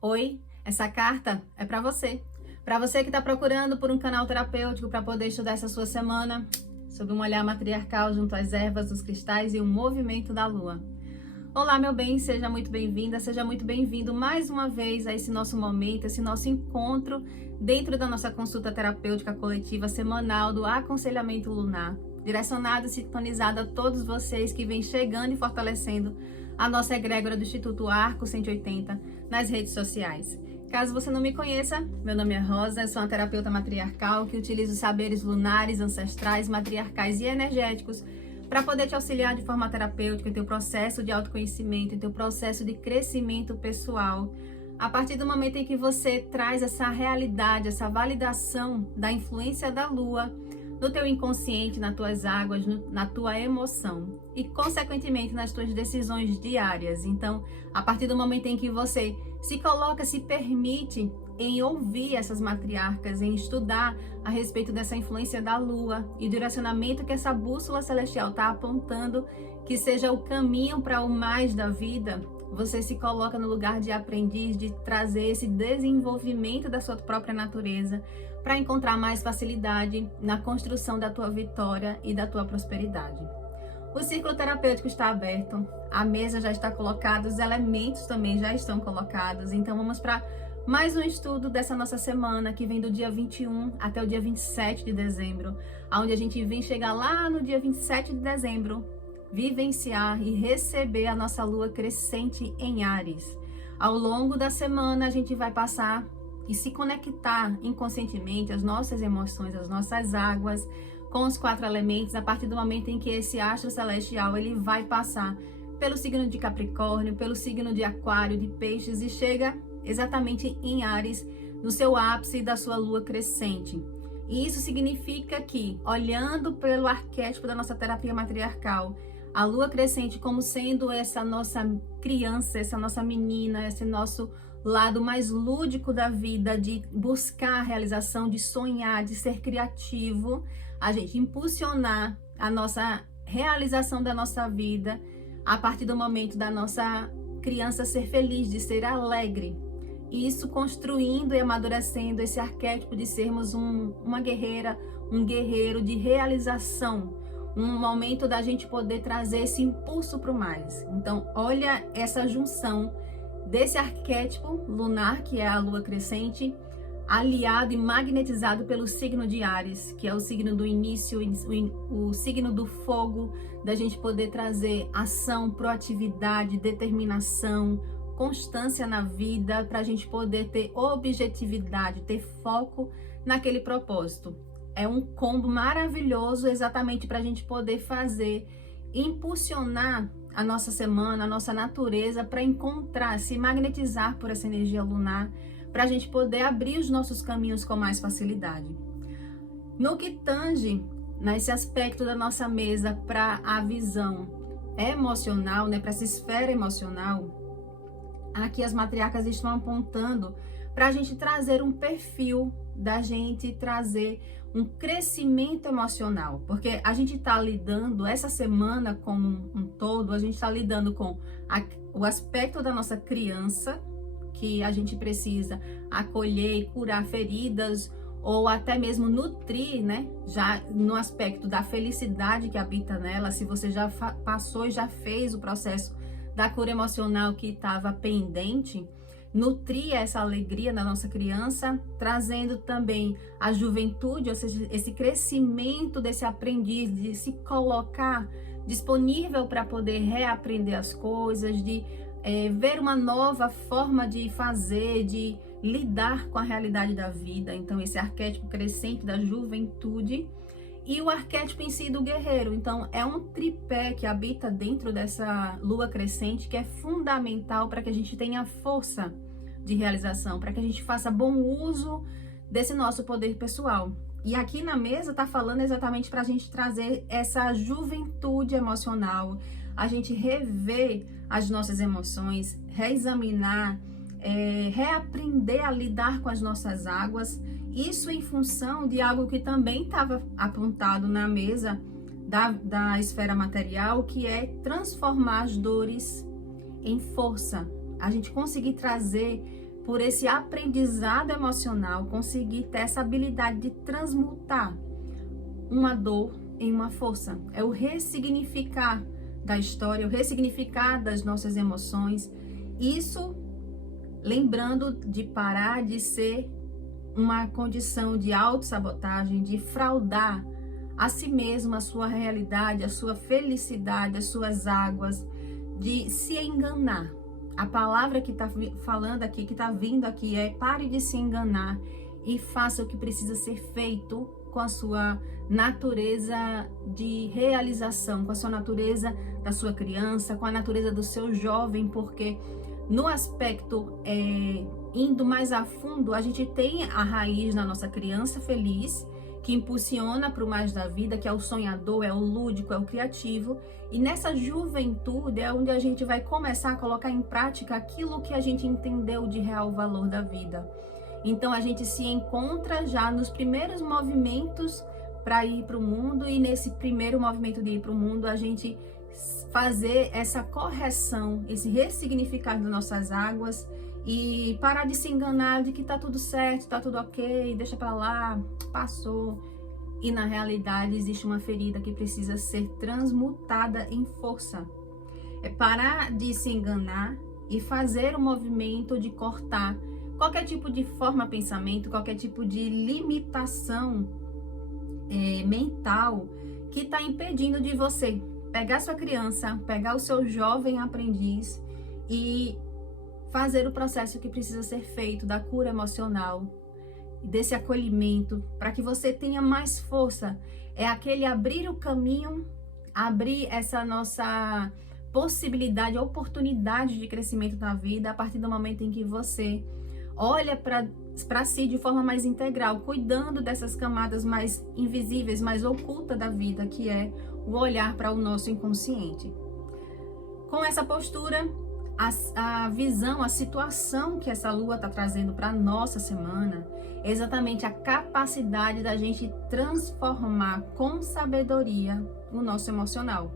Oi, essa carta é para você. Para você que está procurando por um canal terapêutico para poder estudar essa sua semana sobre um olhar matriarcal junto às ervas, os cristais e o movimento da lua. Olá, meu bem, seja muito bem-vinda, seja muito bem-vindo mais uma vez a esse nosso momento, esse nosso encontro dentro da nossa consulta terapêutica coletiva semanal do aconselhamento lunar, direcionado e sintonizado a todos vocês que vêm chegando e fortalecendo a nossa egrégora do Instituto Arco 180 nas redes sociais. Caso você não me conheça, meu nome é Rosa, eu sou uma terapeuta matriarcal que utiliza os saberes lunares, ancestrais, matriarcais e energéticos para poder te auxiliar de forma terapêutica em teu processo de autoconhecimento, em teu processo de crescimento pessoal. A partir do momento em que você traz essa realidade, essa validação da influência da lua no teu inconsciente, nas tuas águas, na tua emoção e, consequentemente, nas tuas decisões diárias. Então, a partir do momento em que você se coloca, se permite em ouvir essas matriarcas, em estudar a respeito dessa influência da lua e o direcionamento que essa bússola celestial está apontando, que seja o caminho para o mais da vida, você se coloca no lugar de aprendiz, de trazer esse desenvolvimento da sua própria natureza para encontrar mais facilidade na construção da tua vitória e da tua prosperidade. O círculo terapêutico está aberto, a mesa já está colocada, os elementos também já estão colocados, então vamos para mais um estudo dessa nossa semana, que vem do dia 21 até o dia 27 de dezembro, onde a gente vem chegar lá no dia 27 de dezembro, vivenciar e receber a nossa lua crescente em Áries. Ao longo da semana a gente vai passar e se conectar inconscientemente às nossas emoções, às nossas águas, com os 4 elementos, a partir do momento em que esse astro celestial ele vai passar pelo signo de Capricórnio, pelo signo de Aquário, de Peixes e chega exatamente em Áries, no seu ápice da sua lua crescente. E isso significa que, olhando pelo arquétipo da nossa terapia matriarcal, a lua crescente como sendo essa nossa criança, essa nossa menina, esse nosso lado mais lúdico da vida, de buscar a realização, de sonhar, de ser criativo, a gente impulsionar a nossa realização da nossa vida a partir do momento da nossa criança ser feliz, de ser alegre. E isso construindo e amadurecendo esse arquétipo de sermos uma guerreira, um guerreiro de realização, um momento da gente poder trazer esse impulso para o mais. Então, olha essa junção desse arquétipo lunar, que é a lua crescente, aliado e magnetizado pelo signo de Áries, que é o signo do início, o signo do fogo, da gente poder trazer ação, proatividade, determinação, constância na vida, para a gente poder ter objetividade, ter foco naquele propósito. É um combo maravilhoso exatamente para a gente poder fazer, impulsionar a nossa semana, a nossa natureza para encontrar, se magnetizar por essa energia lunar, para a gente poder abrir os nossos caminhos com mais facilidade. No que tange nesse aspecto da nossa mesa para a visão emocional, né, para essa esfera emocional, aqui as matriarcas estão apontando para a gente trazer um perfil, da gente trazer um crescimento emocional, porque a gente está lidando essa semana como um todo, a gente está lidando com o aspecto da nossa criança, que a gente precisa acolher e curar feridas, ou até mesmo nutrir, né? Já no aspecto da felicidade que habita nela, se você já passou e já fez o processo da cura emocional que estava pendente, nutrir essa alegria na nossa criança, trazendo também a juventude, ou seja, esse crescimento desse aprendiz, de se colocar disponível para poder reaprender as coisas, de ver uma nova forma de fazer, de lidar com a realidade da vida. Então, esse arquétipo crescente da juventude e o arquétipo em si do guerreiro. Então, é um tripé que habita dentro dessa lua crescente que é fundamental para que a gente tenha força de realização, para que a gente faça bom uso desse nosso poder pessoal. E aqui na mesa tá falando exatamente para a gente trazer essa juventude emocional, a gente rever as nossas emoções, reexaminar, reaprender a lidar com as nossas águas. Isso em função de algo que também estava apontado na mesa da esfera material, que é transformar as dores em força. A gente conseguir trazer por esse aprendizado emocional, conseguir ter essa habilidade de transmutar uma dor em uma força. É o ressignificar da história, o ressignificar das nossas emoções. Isso lembrando de parar de ser uma condição de autossabotagem, de fraudar a si mesmo, a sua realidade, a sua felicidade, as suas águas, de se enganar. A palavra que está falando aqui, que está vindo aqui é: pare de se enganar e faça o que precisa ser feito com a sua natureza de realização, com a sua natureza da sua criança, com a natureza do seu jovem, porque no aspecto indo mais a fundo, a gente tem a raiz na nossa criança feliz, que impulsiona para o mais da vida, que é o sonhador, é o lúdico, é o criativo. E nessa juventude é onde a gente vai começar a colocar em prática aquilo que a gente entendeu de real valor da vida. Então a gente se encontra já nos primeiros movimentos para ir para o mundo, e nesse primeiro movimento de ir para o mundo a gente fazer essa correção, esse ressignificar das nossas águas e parar de se enganar de que tá tudo certo, tá tudo ok, deixa para lá, passou. E na realidade existe uma ferida que precisa ser transmutada em força. É parar de se enganar e fazer o movimento de cortar qualquer tipo de forma de pensamento, qualquer tipo de limitação mental que está impedindo de você pegar sua criança, pegar o seu jovem aprendiz e fazer o processo que precisa ser feito da cura emocional, desse acolhimento, para que você tenha mais força. É aquele abrir o caminho, abrir essa nossa possibilidade, oportunidade de crescimento na vida, a partir do momento em que você olha para si de forma mais integral, cuidando dessas camadas mais invisíveis, mais ocultas da vida, que é o olhar para o nosso inconsciente. Com essa postura, a visão, a situação que essa lua está trazendo para a nossa semana é exatamente a capacidade da gente transformar com sabedoria o nosso emocional.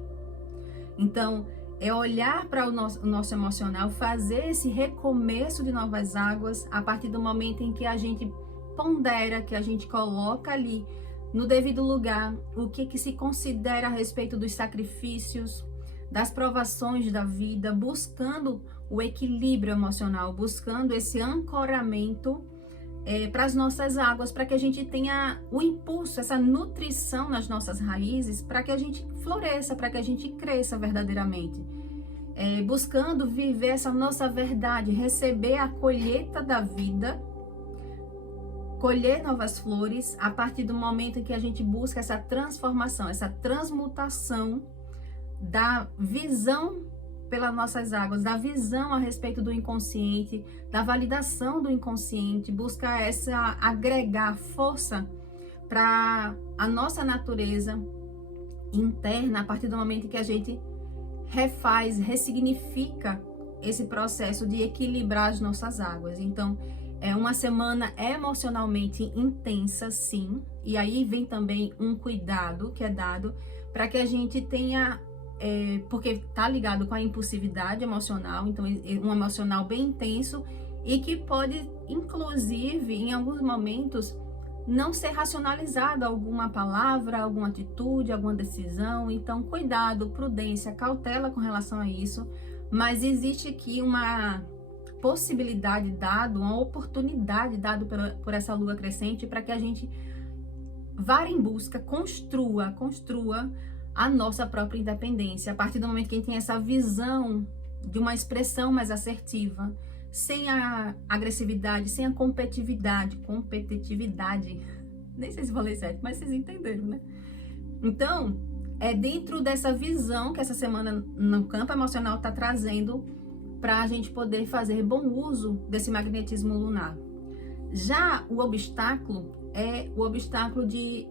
Então, é olhar para o nosso emocional, fazer esse recomeço de novas águas a partir do momento em que a gente pondera, que a gente coloca ali no devido lugar o que se considera a respeito dos sacrifícios, das provações da vida, buscando o equilíbrio emocional, buscando esse ancoramento para as nossas águas, para que a gente tenha o impulso, essa nutrição nas nossas raízes, para que a gente floresça, para que a gente cresça verdadeiramente. Buscando viver essa nossa verdade, receber a colheita da vida, colher novas flores a partir do momento em que a gente busca essa transformação, essa transmutação da visão pelas nossas águas, da visão a respeito do inconsciente, da validação do inconsciente, buscar agregar força para a nossa natureza interna a partir do momento que a gente refaz, ressignifica esse processo de equilibrar as nossas águas. Então, é uma semana emocionalmente intensa, sim, e aí vem também um cuidado que é dado para que a gente tenha porque está ligado com a impulsividade emocional, então um emocional bem intenso e que pode, inclusive, em alguns momentos, não ser racionalizado alguma palavra, alguma atitude, alguma decisão. Então, cuidado, prudência, cautela com relação a isso, mas existe aqui uma possibilidade dada, uma oportunidade dada por essa lua crescente para que a gente vá em busca, construa a nossa própria independência, a partir do momento que a gente tem essa visão de uma expressão mais assertiva, sem a agressividade, sem a competitividade, nem sei se falei certo, mas vocês entenderam, né? Então, é dentro dessa visão que essa semana no campo emocional está trazendo para a gente poder fazer bom uso desse magnetismo lunar. Já o obstáculo é o obstáculo de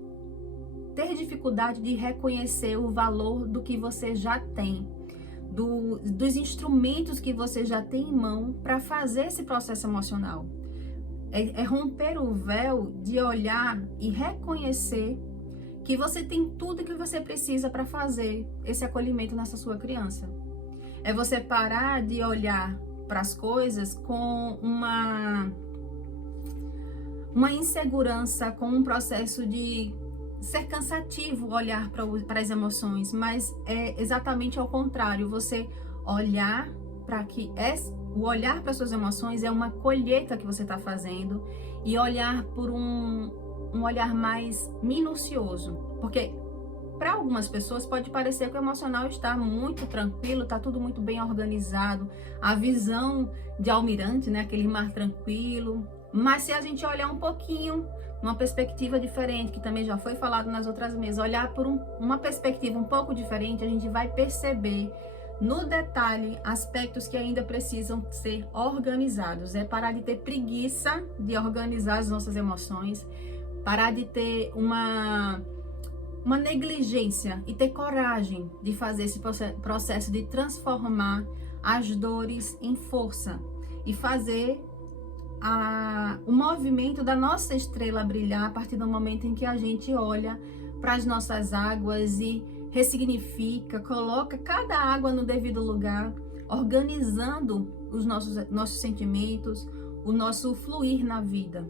ter dificuldade de reconhecer o valor do que você já tem, dos instrumentos que você já tem em mão para fazer esse processo emocional. É romper o véu de olhar e reconhecer que você tem tudo que você precisa para fazer esse acolhimento nessa sua criança. É você parar de olhar para as coisas com uma insegurança, com um processo de ser cansativo olhar para as emoções, mas é exatamente ao contrário. Você olhar para o olhar para suas emoções é uma colheita que você está fazendo, e olhar por um olhar mais minucioso, porque para algumas pessoas pode parecer que o emocional está muito tranquilo, está tudo muito bem organizado, a visão de almirante, né, aquele mar tranquilo. Mas se a gente olhar um pouquinho, uma perspectiva diferente, que também já foi falado nas outras mesas, olhar por uma perspectiva um pouco diferente, a gente vai perceber no detalhe aspectos que ainda precisam ser organizados. É parar de ter preguiça de organizar as nossas emoções, parar de ter uma negligência e ter coragem de fazer esse processo de transformar as dores em força e fazer o movimento da nossa estrela brilhar a partir do momento em que a gente olha para as nossas águas e ressignifica, coloca cada água no devido lugar, organizando os nossos sentimentos, o nosso fluir na vida.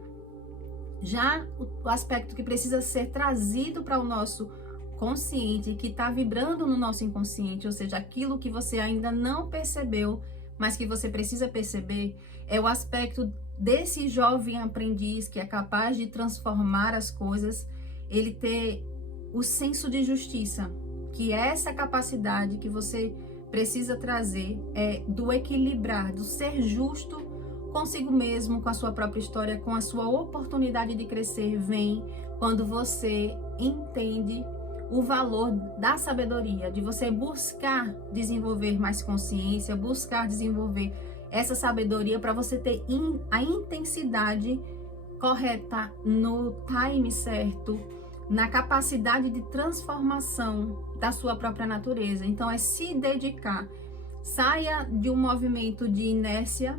Já o aspecto que precisa ser trazido para o nosso consciente, que está vibrando no nosso inconsciente, ou seja, aquilo que você ainda não percebeu, mas que você precisa perceber, é o aspecto desse jovem aprendiz que é capaz de transformar as coisas, ele ter o senso de justiça, que é essa capacidade que você precisa trazer, do equilibrar, do ser justo consigo mesmo, com a sua própria história, com a sua oportunidade de crescer, vem quando você entende o valor da sabedoria, de você buscar desenvolver mais consciência, buscar desenvolver essa sabedoria para você ter a intensidade correta, no time certo, na capacidade de transformação da sua própria natureza. Então é se dedicar, saia de um movimento de inércia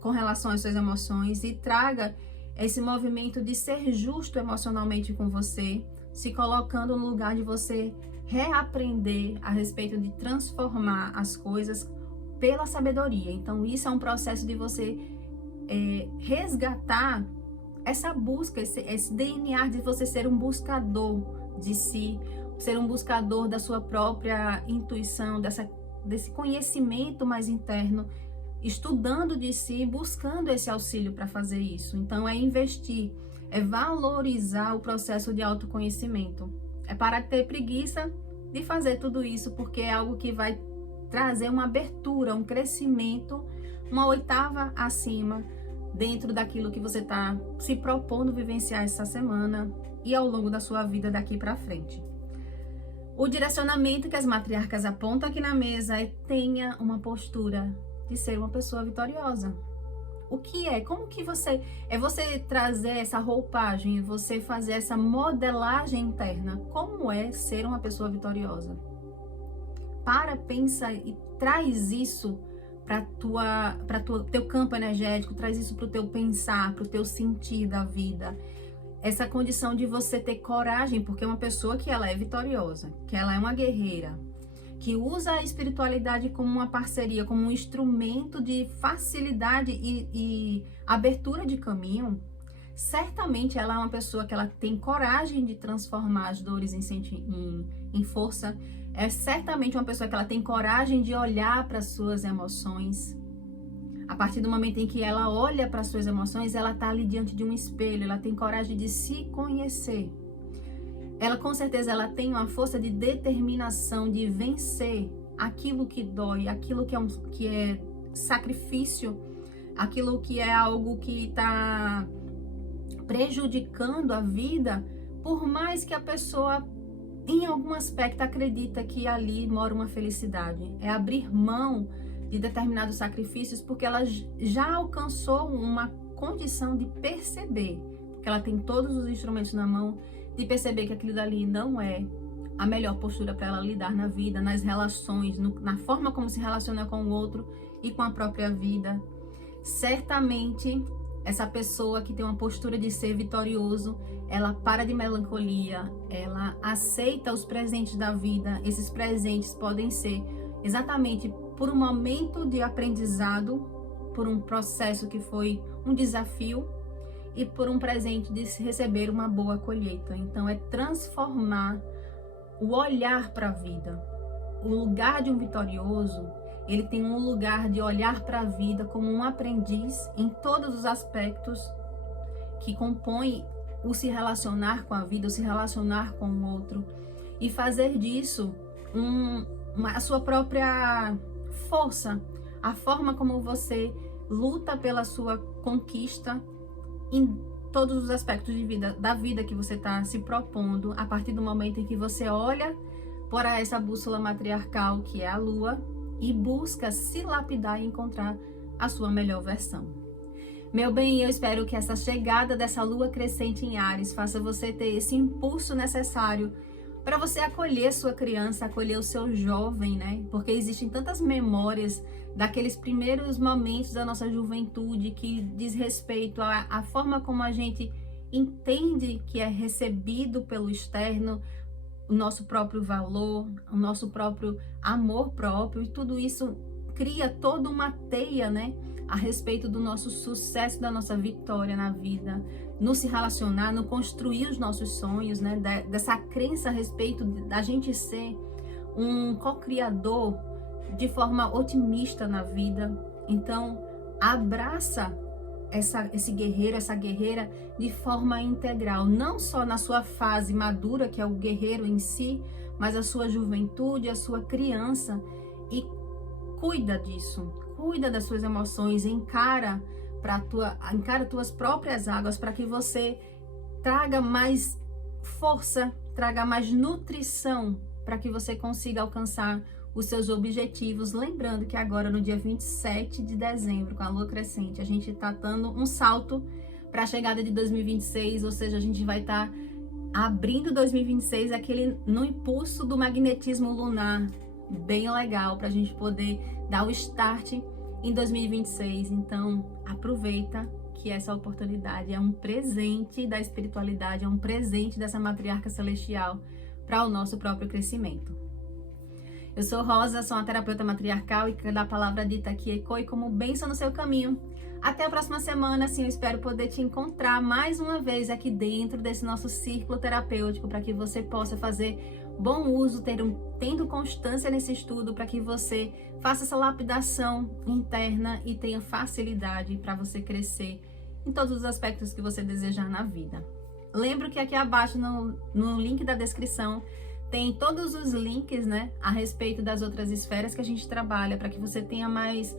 com relação às suas emoções e traga esse movimento de ser justo emocionalmente com você, se colocando no lugar de você reaprender a respeito de transformar as coisas pela sabedoria. Então isso é um processo de você resgatar essa busca, esse DNA de você ser um buscador de si, ser um buscador da sua própria intuição, desse conhecimento mais interno, estudando de si, buscando esse auxílio para fazer isso. Então é investir, é valorizar o processo de autoconhecimento, é parar de ter preguiça de fazer tudo isso, porque é algo que vai trazer uma abertura, um crescimento, uma oitava acima dentro daquilo que você está se propondo vivenciar essa semana e ao longo da sua vida daqui para frente. O direcionamento que as matriarcas apontam aqui na mesa é: tenha uma postura de ser uma pessoa vitoriosa. O que é? Como que você... É você trazer essa roupagem, você fazer essa modelagem interna. Como é ser uma pessoa vitoriosa? Pensa e traz isso para teu campo energético, traz isso para o teu pensar, para o teu sentir da vida. Essa condição de você ter coragem, porque uma pessoa que ela é vitoriosa, que ela é uma guerreira, que usa a espiritualidade como uma parceria, como um instrumento de facilidade e abertura de caminho, certamente ela é uma pessoa que ela tem coragem de transformar as dores em força. É certamente uma pessoa que ela tem coragem de olhar para as suas emoções. A partir do momento em que ela olha para as suas emoções, ela está ali diante de um espelho, ela tem coragem de se conhecer. Ela, com certeza, ela tem uma força de determinação de vencer aquilo que dói, aquilo que é sacrifício, aquilo que é algo que está prejudicando a vida, por mais que a pessoa, em algum aspecto, acredita que ali mora uma felicidade. É abrir mão de determinados sacrifícios, porque ela já alcançou uma condição de perceber, porque ela tem todos os instrumentos na mão, de perceber que aquilo dali não é a melhor postura para ela lidar na vida, nas relações, na forma como se relaciona com o outro e com a própria vida. Certamente, essa pessoa que tem uma postura de ser vitorioso, ela para de melancolia, ela aceita os presentes da vida. Esses presentes podem ser exatamente por um momento de aprendizado, por um processo que foi um desafio e por um presente de se receber uma boa colheita. Então é transformar o olhar para a vida. O lugar de um vitorioso, ele tem um lugar de olhar para a vida como um aprendiz em todos os aspectos que compõem o se relacionar com a vida, o se relacionar com o outro, e fazer disso a sua própria força, a forma como você luta pela sua conquista em todos os aspectos de vida, da vida que você está se propondo, a partir do momento em que você olha para essa bússola matriarcal que é a Lua e busca se lapidar e encontrar a sua melhor versão. Meu bem, eu espero que essa chegada dessa Lua crescente em Áries faça você ter esse impulso necessário para você acolher sua criança, acolher o seu jovem, né? Porque existem tantas memórias daqueles primeiros momentos da nossa juventude que diz respeito à forma como a gente entende que é recebido pelo externo, o nosso próprio valor, o nosso próprio amor próprio, e tudo isso cria toda uma teia, né? A respeito do nosso sucesso, da nossa vitória na vida, no se relacionar, no construir os nossos sonhos, né? Dessa crença a respeito da gente ser um co-criador de forma otimista na vida. Então, abraça esse guerreiro, essa guerreira de forma integral, não só na sua fase madura, que é o guerreiro em si, mas a sua juventude, a sua criança, e cuida disso, cuida das suas emoções, encara tuas próprias águas para que você traga mais força, traga mais nutrição para que você consiga alcançar os seus objetivos. Lembrando que agora no dia 27 de dezembro, com a Lua crescente, a gente está dando um salto para a chegada de 2026, ou seja, a gente vai estar abrindo 2026 no impulso do magnetismo lunar, bem legal, para a gente poder dar o start em 2026. Então, aproveita que essa oportunidade é um presente da espiritualidade, é um presente dessa matriarca celestial para o nosso próprio crescimento. Eu sou Rosa, sou uma terapeuta matriarcal e cada palavra dita aqui ecoe como bênção no seu caminho. Até a próxima semana, assim eu espero poder te encontrar mais uma vez aqui dentro desse nosso círculo terapêutico, para que você possa fazer bom uso, tendo constância nesse estudo, para que você faça essa lapidação interna e tenha facilidade para você crescer em todos os aspectos que você desejar na vida. Lembro que aqui abaixo no link da descrição tem todos os links, né, a respeito das outras esferas que a gente trabalha, para que você tenha mais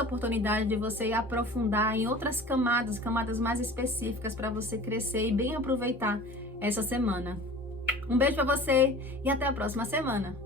oportunidade de você aprofundar em outras camadas mais específicas para você crescer e bem aproveitar essa semana. Um beijo para você e até a próxima semana.